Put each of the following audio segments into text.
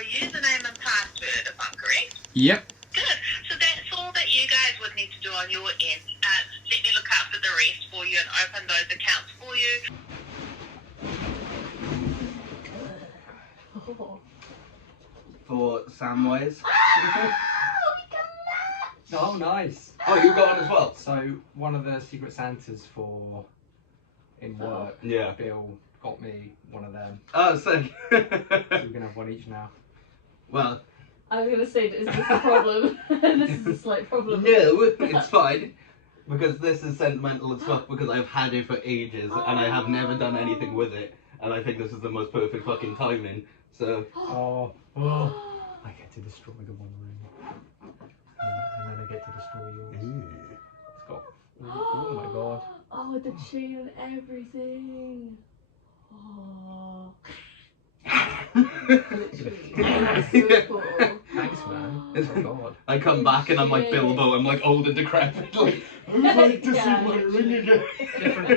a username and password, if I'm correct. Yep. Good. So that's all that you guys would need to do on your end. Let me look out for the rest for you and open those accounts for you. For Samwise. Oh, nice. Oh, you got one as well? So, one of the Secret Santas in work, Yeah. Bill got me one of them. Oh, sick. So we're gonna have one each now. Well, I was gonna say, is this a problem? This is a slight problem. no, it's fine. Because this is sentimental as fuck because I've had it for ages and I have never done anything with it. And I think this is the most perfect fucking timing. So. Oh. I get to destroy the One Ring. And then I get to destroy yours. It's got. Oh my god. Oh, with the chain and everything. Oh. Literally. That's so cool. Thanks, man. Oh god. I come back and I'm like Bilbo, I'm like old and decrepit. Like, I would like to see my ring again.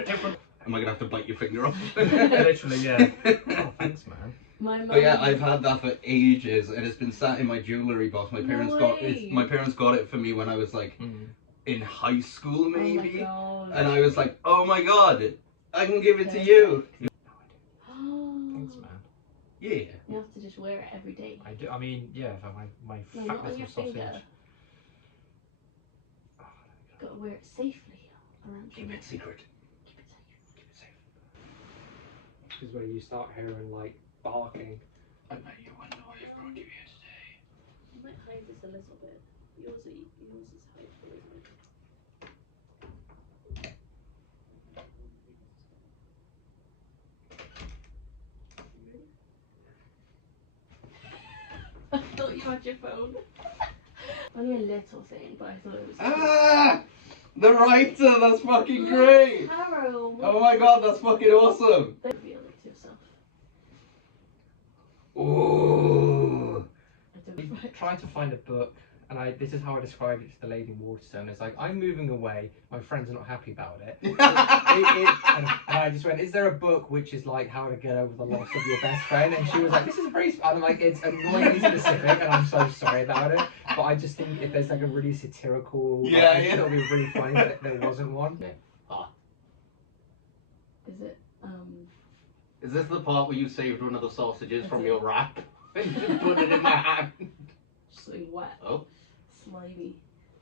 Different. Am I gonna have to bite your finger off? Literally, yeah. Oh, thanks, man. My mum. But yeah, I've had that for ages, and it's been sat in my jewellery box. My parents my parents got it for me when I was like in high school, maybe. Oh my god. And I was like, oh my god, I can give it to you. Thanks, man. Yeah. You have to just wear it every day. I do. I mean, yeah. If I my No, fat not on little your sausage. finger. You've got to wear it safely around your Keep neck. it secret. Keep it safe. Keep it safe. This is where you start hearing like barking. I bet you wonder why I brought you here today. You might hide this a little bit. Yours is hideable, isn't it? I thought you had your phone. Only a little thing, but I thought it was. Ah! The writer, that's fucking great! Harold. Oh my god, that's fucking awesome! Don't reveal it to yourself. Ooh. I don't. Try to find a book, and this is how I describe it to the lady in Waterstone. It's like, I'm moving away, my friends are not happy about it. And I just went, is there a book which is like how to get over the loss of your best friend? And she was like, this is very, and I'm like, it's annoyingly specific, and I'm so sorry about it. But I just think if there's like a really satirical, Yeah, I think it'll be really funny that there wasn't one. Is it? Is this the part where you saved one of the sausages from That's your wrap and just put it in my hand? Something wet. Oh, Slimy.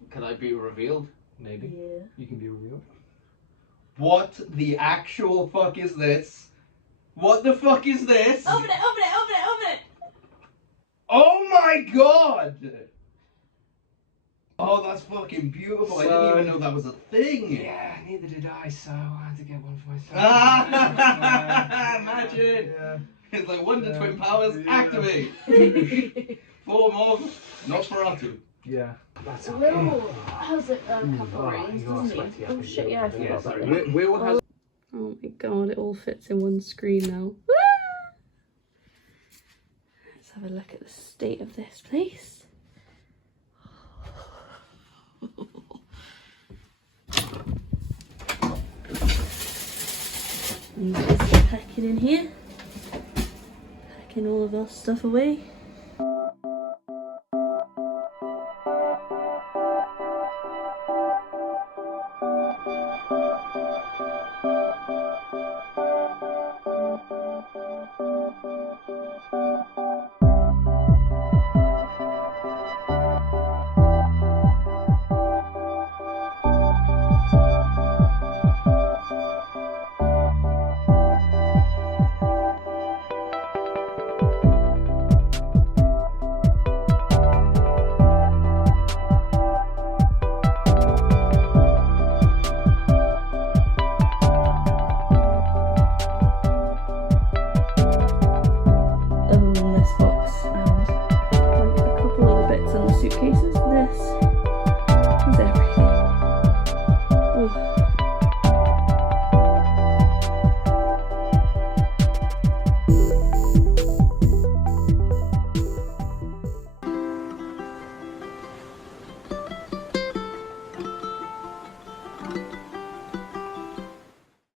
can I be revealed? Maybe. Yeah. You can be revealed. What the actual fuck is this? What the fuck is this? Open it! Open it! Open it! Open it! Oh my god! Oh, that's fucking beautiful. I didn't So- even know that was a thing. Yeah, neither did I, so I had to get one for myself. Ah, imagine. Yeah. It's like Wonder Yeah. Twin powers Yeah. activate. Form of Nosferatu. Yeah. That's Will has a couple Oh, rings, you are doesn't sweaty, he? I Oh think. shit, yeah, I forgot Yeah, about sorry. that. Will has. Oh my god, it all fits in one screen now. Let's have a look at the state of this place. And just pack it in here. Packing all of our stuff away.